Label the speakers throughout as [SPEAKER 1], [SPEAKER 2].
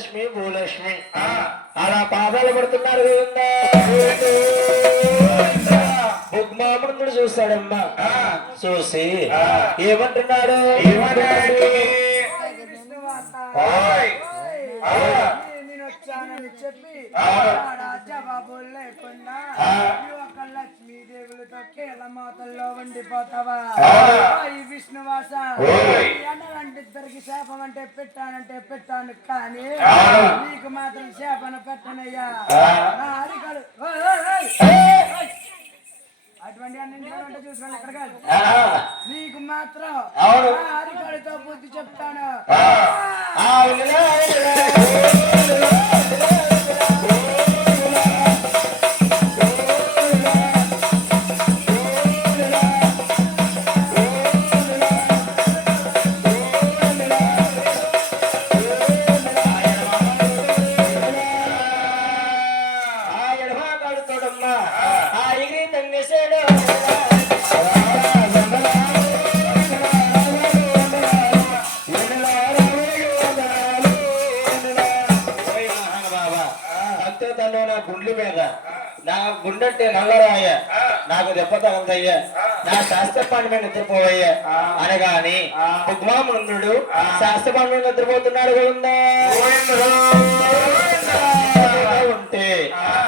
[SPEAKER 1] లక్ష్మి భూలక్ష్మి. అలా పాదాలు పడుతున్నారు భుగ్మామృతుడు చూశాడమ్మా. చూసి ఏమంటున్నాడు?
[SPEAKER 2] ఏమంటాడు? కేల మాతల్లో. ఈ విష్ణువాస. అన్నలాంటి ఇద్దరికి శాపం అంటే పెట్టానంటే పెట్టాను కానీ. నీకు మాత్రం శాపన పెట్టనయ్యా. నా అరికాలు. అటువంటి అన్ని అంటే చూసుకోండి ఇక్కడ కాదు నీకు మాత్రం అరికాలతో బుద్ధి చెప్తాను
[SPEAKER 1] నల్లరాయ నాకు దెబ్బ తగలదయ్యా. నా శాస్త్రపాణి మీద నిద్రపోవయ్యా. అనగాని ఉగ్మామునుడు శాస్త్రపాణి మీద నిద్రపోతున్నాడు గోవిందా. ఉంటే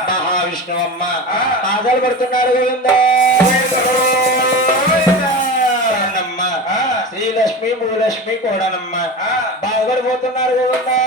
[SPEAKER 1] మహావిష్ణువమ్మ పాదాలు పడుతున్నాడు. శ్రీలక్ష్మి భూలక్ష్మి కూడానమ్మ బాగుపడిపోతున్నారు గోవిందా.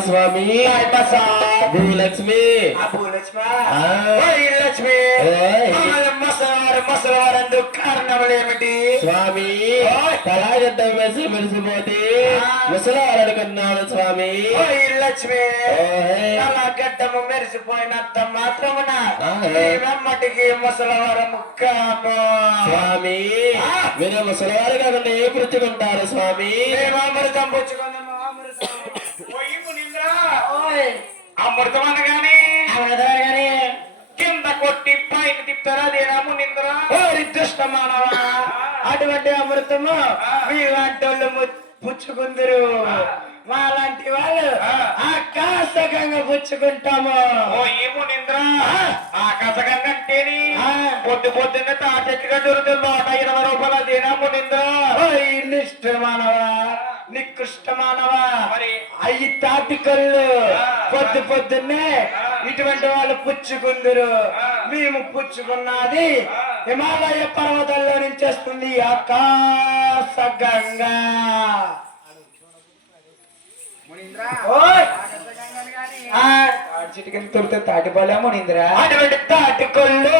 [SPEAKER 1] స్వామి. భూలక్ష్మి. ఆ. ఓయ్.
[SPEAKER 3] కారణములేమిటి?
[SPEAKER 1] స్వామి కళాగడ్డ వేసి మెరిసిపోతే ముసలాడు కన్నాడు స్వామి.
[SPEAKER 3] లక్ష్మి.
[SPEAKER 1] ఓయ్.
[SPEAKER 3] అలా గడ్డము మెరిసిపోయినంత మాత్రమున
[SPEAKER 1] ఆ.
[SPEAKER 3] వెమ్మటికి ముసలవారం ముక్కాము
[SPEAKER 1] స్వామి మీరు ముసలివారు కాకుండా ఏ పుచ్చుకుంటారు స్వామి?
[SPEAKER 3] అమృతం మునీంద్ర అమృతం అనగానే కింద కొట్టి పైన తిప్పారా దేనా మునీంద్ర? ఓరి దుష్ట మానవ అటువంటి అమృతము మీలాంటి వాళ్ళు పుచ్చుకుందరు. మాలాంటి వాళ్ళు ఆకాశకంగా పుచ్చుకుంటాము. ఓ ఏమో నింద్ర ఆకాశకంగా అంటేని పొద్దు పొద్దున్న తాటెట్టుగా దొరుకుతుంది నూట ఇరవై రూపాయల దినము నింద్ర నిష్ట మానవా నికృష్ట మానవా మరి? అయ్యి తాటి కళ్ళు పొద్దు పొద్దున్నే ఇటువంటి వాళ్ళు పుచ్చుకుందరు. మేము పుచ్చుకున్నది హిమాలయ పర్వతాల్లో నుంచి వస్తుంది ఆకాశ గంగా. ఓయ్! చిటికలు తొలితే తాటిపాలే మునిందిరా అటువంటి తాటికొల్లు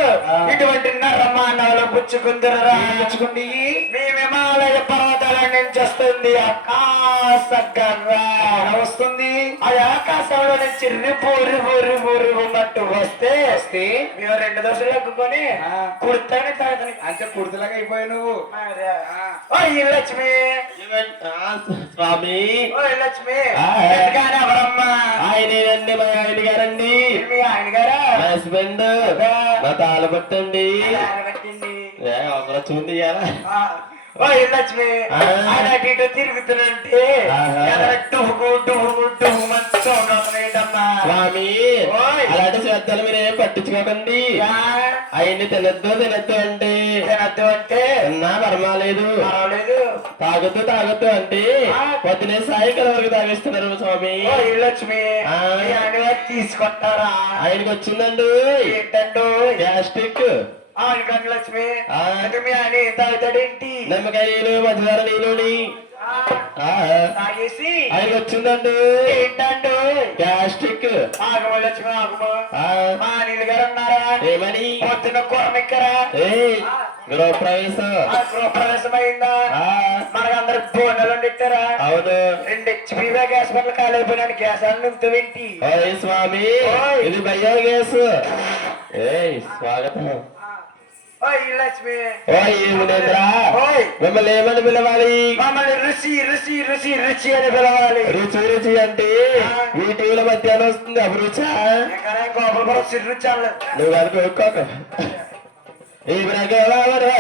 [SPEAKER 3] ఇటువంటి నరమానవులు పుచ్చుకుందరా పుచ్చుకుంది. మేము హిమాలయ పర్వతాల నుంచి వస్తుంది ఆకాశ వస్తుంది? అది ఆకాశంలో నుంచి రిపు రిపు రిపు రిపున్నట్టు వస్తే వస్తే? మేము రెండు దోశలు ఎక్కుకొని కుర్తానే తాగుతాను అంటే కుర్తలాగా అయిపోయావు నువ్వు. లక్ష్మి.
[SPEAKER 1] ఆ, స్వామి?
[SPEAKER 3] లక్ష్మి.
[SPEAKER 1] ఆ. మా ఆయన గారండి.
[SPEAKER 3] మీ ఆయన గారా?
[SPEAKER 1] మా హస్బెండ్ నా తాళ పట్టండి
[SPEAKER 3] ఆయన పెట్టింది
[SPEAKER 1] ఏ, ఒకరు చూంది కదా
[SPEAKER 3] లక్ష్మి అటు ఇటు తిరుగుతున్నంటే.
[SPEAKER 1] అలాంటి శ్రద్ధలు మీరు ఏం పట్టించుకోకండి అవన్నీ తినద్దు తినద్దు అంటే.
[SPEAKER 3] తినద్దు అంటే?
[SPEAKER 1] తిన్నా పర్వాలేదు తాగొద్దు తాగొద్దు అంటే
[SPEAKER 3] ఆ.
[SPEAKER 1] పొద్దునే సాయంకాలం వరకు తాగిస్తున్నారు స్వామి.
[SPEAKER 3] లక్ష్మి తీసుకుంటారా?
[SPEAKER 1] ఆయనకి వచ్చిందండి
[SPEAKER 3] ఏంటంటో
[SPEAKER 1] గ్యాస్ట్రిక్.
[SPEAKER 3] లక్ష్మి అని తాగుతాడేంటి?
[SPEAKER 1] నిమ్మకాయ నీళ్ళు పంచదార
[SPEAKER 3] ఆ, తాగేసి.
[SPEAKER 1] ఆయనకి వచ్చిందండి
[SPEAKER 3] ఏంటంటో?
[SPEAKER 1] గ్యాస్ట్రిక్
[SPEAKER 3] ఆగమ లక్ష్మి ఆగమ. మా అనిల్ గారు ఉన్నారా
[SPEAKER 1] ఏమని?
[SPEAKER 3] పొద్దున్న కూరమిక్కరా
[SPEAKER 1] ఏ. గృహప్రవేశం.
[SPEAKER 3] గృహప్రవేశం అయిందా మనకందరు బోనలు ఇట్టారా
[SPEAKER 1] అవును.
[SPEAKER 3] రెండు గ్యాస్ బండ్లు ఖాళీ అయిపోయినాడు గ్యాస్ అన్ని నింపుతావేంటి
[SPEAKER 1] స్వామి. ఇది భయ్యా గ్యాస్. ఏయ్ స్వాగతం
[SPEAKER 3] ఓయ్ లక్ష్మి
[SPEAKER 1] ఓయ్ ఏమునేంద్రా
[SPEAKER 3] ఓయ్
[SPEAKER 1] మిమ్మల్ని ఏమని పిలవాలి
[SPEAKER 3] మమ్మల్ని రుచి రుచి రుచి రుచి అని పిలవాలి
[SPEAKER 1] రుచి రుచి అంటే వీటిల మధ్యాహ్నం వస్తుంది అభిరుచా నువ్వు కోరుకోక ఈ బ్రగవాడు